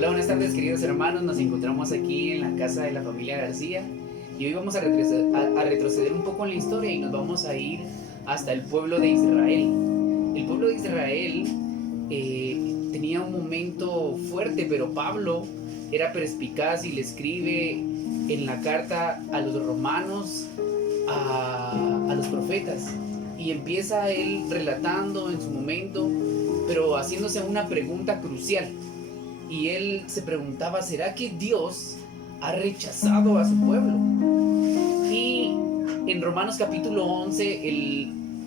Hola, buenas tardes queridos hermanos, nos encontramos aquí en la casa de la familia García y hoy vamos a retroceder un poco en la historia y nos vamos a ir hasta el pueblo de Israel. El pueblo de Israel tenía un momento fuerte, pero Pablo era perspicaz y le escribe en la carta a los romanos, a los profetas, y empieza él relatando en su momento, pero haciéndose una pregunta crucial. Y él se preguntaba, ¿será que Dios ha rechazado a su pueblo? Y en Romanos capítulo 11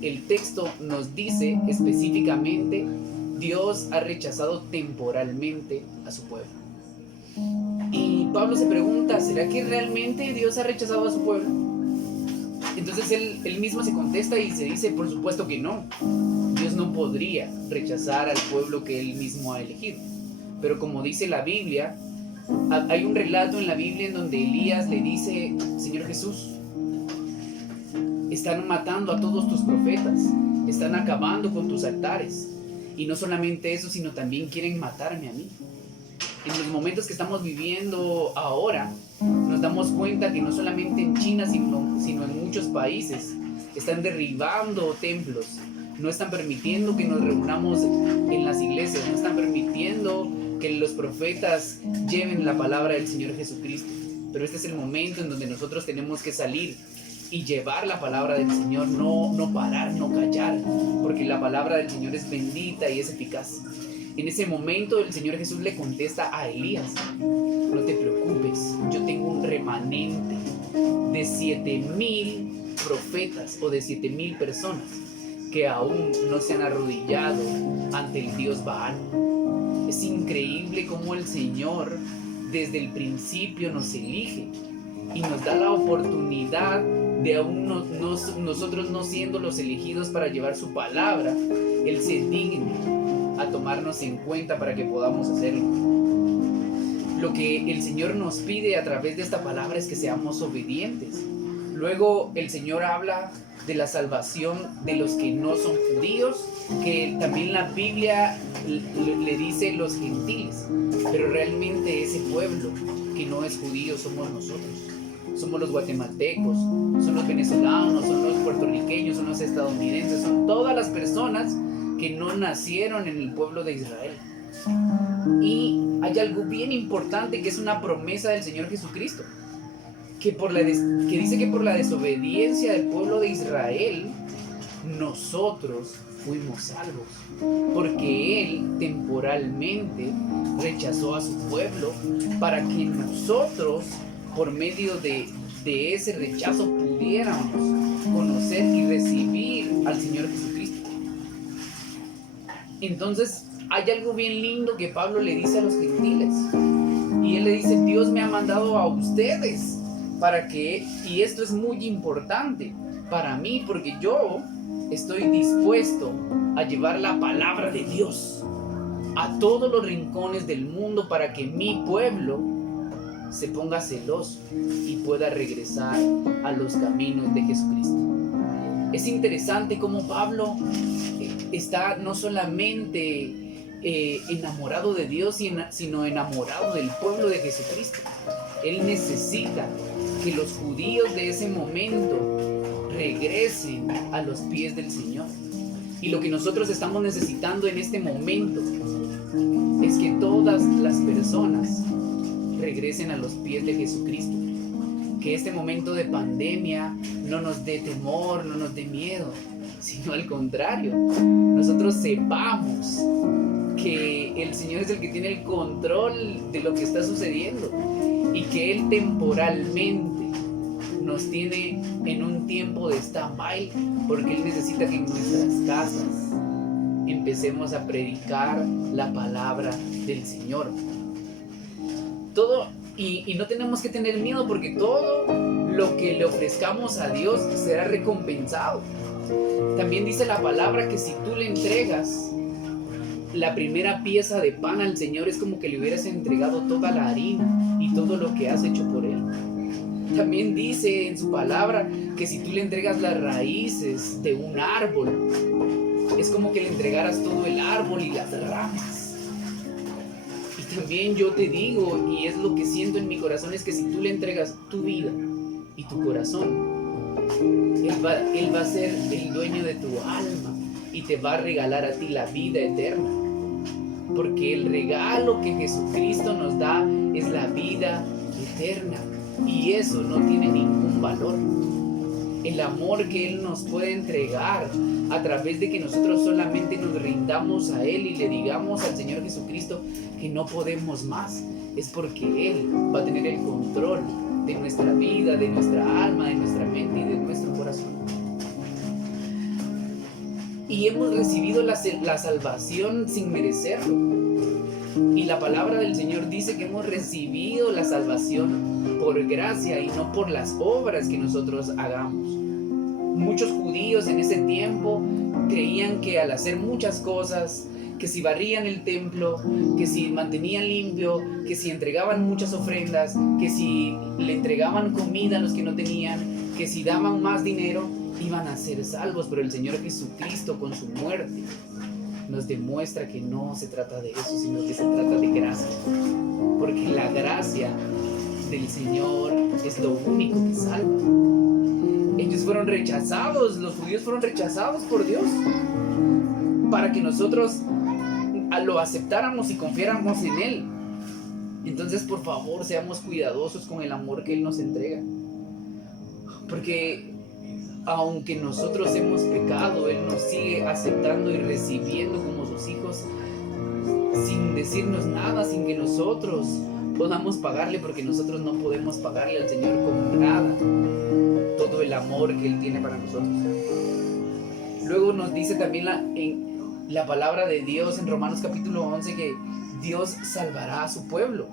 el texto nos dice específicamente, Dios ha rechazado temporalmente a su pueblo. Y Pablo se pregunta, ¿será que realmente Dios ha rechazado a su pueblo? Entonces él mismo se contesta y se dice, por supuesto que no. Dios no podría rechazar al pueblo que él mismo ha elegido. Pero como dice la Biblia, hay un relato en la Biblia en donde Elías le dice, Señor Jesús, están matando a todos tus profetas, están acabando con tus altares. Y no solamente eso, sino también quieren matarme a mí. En los momentos que estamos viviendo ahora, nos damos cuenta que no solamente en China, sino en muchos países, están derribando templos, no están permitiendo que nos reunamos en las iglesias, no están permitiendo que los profetas lleven la palabra del Señor Jesucristo. Pero este es el momento en donde nosotros tenemos que salir y llevar la palabra del Señor, no parar, no callar, porque la palabra del Señor es bendita y es eficaz. En ese momento el Señor Jesús le contesta a Elías, no te preocupes, yo tengo un remanente de 7,000 profetas o de 7,000 personas que aún no se han arrodillado ante el Dios Baal. Es increíble cómo el Señor desde el principio nos elige y nos da la oportunidad de aún nosotros no siendo los elegidos para llevar su palabra, Él se digna a tomarnos en cuenta para que podamos hacerlo. Lo que el Señor nos pide a través de esta palabra es que seamos obedientes. Luego el Señor habla de la salvación de los que no son judíos, que también la Biblia le dice los gentiles, pero realmente ese pueblo que no es judío somos nosotros. Somos los guatemaltecos, son los venezolanos, son los puertorriqueños, son los estadounidenses, son todas las personas que no nacieron en el pueblo de Israel. Y hay algo bien importante que es una promesa del Señor Jesucristo, que dice que por la desobediencia del pueblo de Israel nosotros fuimos salvos, porque Él temporalmente rechazó a su pueblo para que nosotros, por medio de ese rechazo, pudiéramos conocer y recibir al Señor Jesucristo. Entonces hay algo bien lindo que Pablo le dice a los gentiles, y él le dice, Dios me ha mandado a ustedes para que, y esto es muy importante para mí, porque yo estoy dispuesto a llevar la palabra de Dios a todos los rincones del mundo para que mi pueblo se ponga celoso y pueda regresar a los caminos de Jesucristo. Es interesante cómo Pablo está no solamente enamorado de Dios, sino enamorado del pueblo de Jesucristo. Él necesita que los judíos de ese momento regresen a los pies del Señor. Y lo que nosotros estamos necesitando en este momento es que todas las personas regresen a los pies de Jesucristo. Que este momento de pandemia no nos dé temor, no nos dé miedo, sino al contrario, nosotros sepamos que el Señor es el que tiene el control de lo que está sucediendo y que Él temporalmente nos tiene en un tiempo de stand-by, porque Él necesita que en nuestras casas empecemos a predicar la palabra del Señor. Y no tenemos que tener miedo, porque todo lo que le ofrezcamos a Dios será recompensado. También dice la palabra que si tú le entregas la primera pieza de pan al Señor, es como que le hubieras entregado toda la harina y todo lo que has hecho por Él. También dice en su palabra que si tú le entregas las raíces de un árbol, es como que le entregaras todo el árbol y las ramas. también yo te digo, y es lo que siento en mi corazón, es que si tú le entregas tu vida y tu corazón, Él va a ser el dueño de tu alma y te va a regalar a ti la vida eterna. Porque el regalo que Jesucristo nos da es la vida eterna. Y eso no tiene ningún valor. El amor que Él nos puede entregar a través de que nosotros solamente nos rindamos a Él y le digamos al Señor Jesucristo que no podemos más, es porque Él va a tener el control de nuestra vida, de nuestra alma, de nuestra mente y de nuestro corazón. Y hemos recibido la salvación sin merecerlo. Y la palabra del Señor dice que hemos recibido la salvación por gracia y no por las obras que nosotros hagamos. Muchos judíos en ese tiempo creían que al hacer muchas cosas, que si barrían el templo, que si mantenían limpio, que si entregaban muchas ofrendas, que si le entregaban comida a los que no tenían, que si daban más dinero, iban a ser salvos. Pero el Señor Jesucristo, con su muerte, nos demuestra que no se trata de eso, sino que se trata de gracia. Porque la gracia del Señor es lo único que salva. Ellos fueron rechazados, los judíos fueron rechazados por Dios para que nosotros lo aceptáramos y confiáramos en Él. Entonces, por favor, seamos cuidadosos con el amor que Él nos entrega. Porque aunque nosotros hemos pecado, Él nos sigue aceptando y recibiendo como sus hijos sin decirnos nada, sin que nosotros podamos pagarle, porque nosotros no podemos pagarle al Señor con nada todo el amor que Él tiene para nosotros. Luego nos dice también en la palabra de Dios en Romanos capítulo 11 que Dios salvará a su pueblo.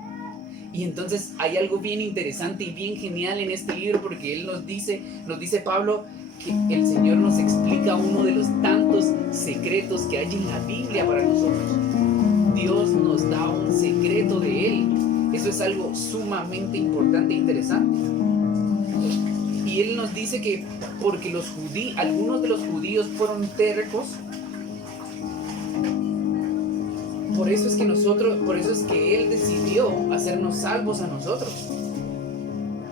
Y entonces hay algo bien interesante y bien genial en este libro, porque Él nos dice Pablo, que el Señor nos explica uno de los tantos secretos que hay en la Biblia para nosotros. Dios nos da un secreto de Él. Eso es algo sumamente importante e interesante. Y Él nos dice que porque algunos de los judíos fueron tercos, por eso es que Él decidió hacernos salvos a nosotros.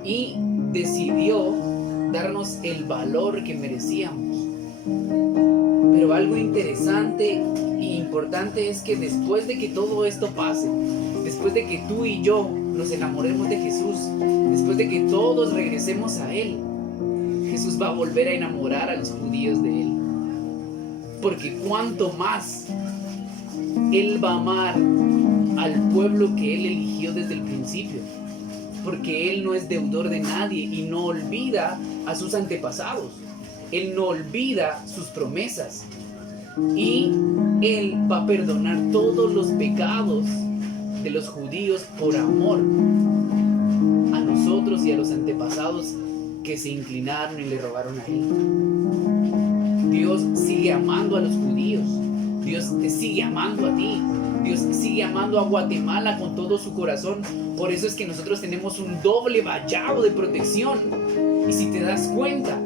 Y decidió darnos el valor que merecíamos. Pero algo interesante e importante es que después de que todo esto pase, después de que tú y yo nos enamoremos de Jesús, después de que todos regresemos a Él, Jesús va a volver a enamorar a los judíos de Él. Porque cuanto más Él va a amar al pueblo que Él eligió desde el principio. Porque Él no es deudor de nadie y no olvida a sus antepasados. Él no olvida sus promesas. Y Él va a perdonar todos los pecados de los judíos por amor a nosotros y a los antepasados que se inclinaron y le robaron a Él. Dios sigue amando a los judíos. Dios te sigue amando a ti. Dios sigue amando a Guatemala con todo su corazón. Por eso es que nosotros tenemos un doble vallado de protección. Y si te das cuenta,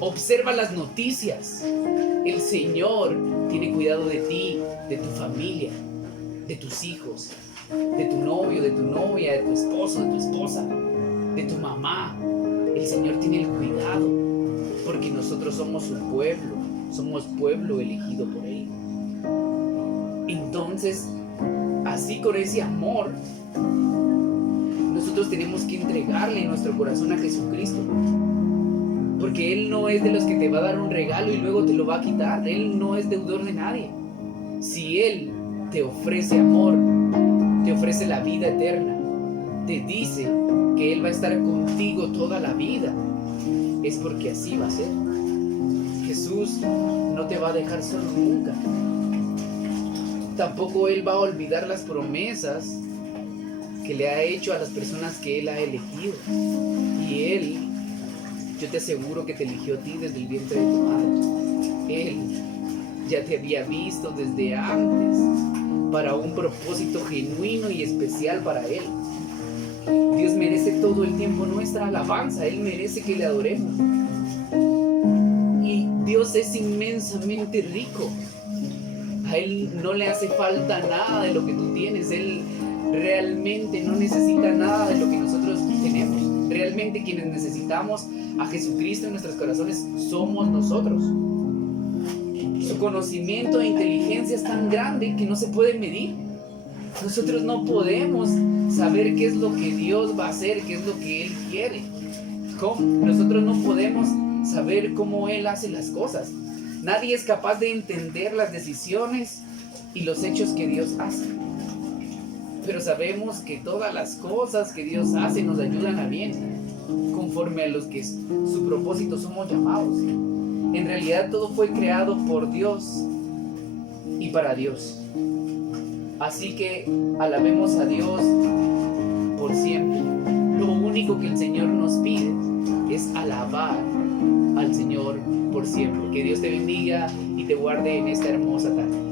observa las noticias. El Señor tiene cuidado de ti, de tu familia, de tus hijos, de tu novio, de tu novia, de tu esposo, de tu esposa, de tu mamá. El Señor tiene el cuidado porque nosotros somos su pueblo. Somos pueblo elegido por Él. Entonces, así con ese amor, nosotros tenemos que entregarle nuestro corazón a Jesucristo. Porque Él no es de los que te va a dar un regalo y luego te lo va a quitar. Él no es deudor de nadie. Si Él te ofrece amor, te ofrece la vida eterna, te dice que Él va a estar contigo toda la vida, es porque así va a ser. Jesús no te va a dejar solo nunca. Tampoco Él va a olvidar las promesas que le ha hecho a las personas que Él ha elegido. Y Él, yo te aseguro que te eligió a ti desde el vientre de tu madre. Él ya te había visto desde antes para un propósito genuino y especial para Él. Dios merece todo el tiempo nuestra alabanza. Él merece que le adoremos. Y Dios es inmensamente rico. A Él no le hace falta nada de lo que tú tienes. Él realmente no necesita nada de lo que nosotros tenemos. Realmente quienes necesitamos a Jesucristo en nuestros corazones somos nosotros. Su conocimiento e inteligencia es tan grande que no se puede medir. Nosotros no podemos saber qué es lo que Dios va a hacer, qué es lo que Él quiere. Nosotros no podemos saber cómo Él hace las cosas. Nadie es capaz de entender las decisiones y los hechos que Dios hace. Pero sabemos que todas las cosas que Dios hace nos ayudan a bien, conforme a los que su propósito somos llamados. En realidad todo fue creado por Dios y para Dios. Así que alabemos a Dios por siempre. Lo único que el Señor nos pide es alabar al Señor por siempre. Que Dios te bendiga y te guarde en esta hermosa tarde.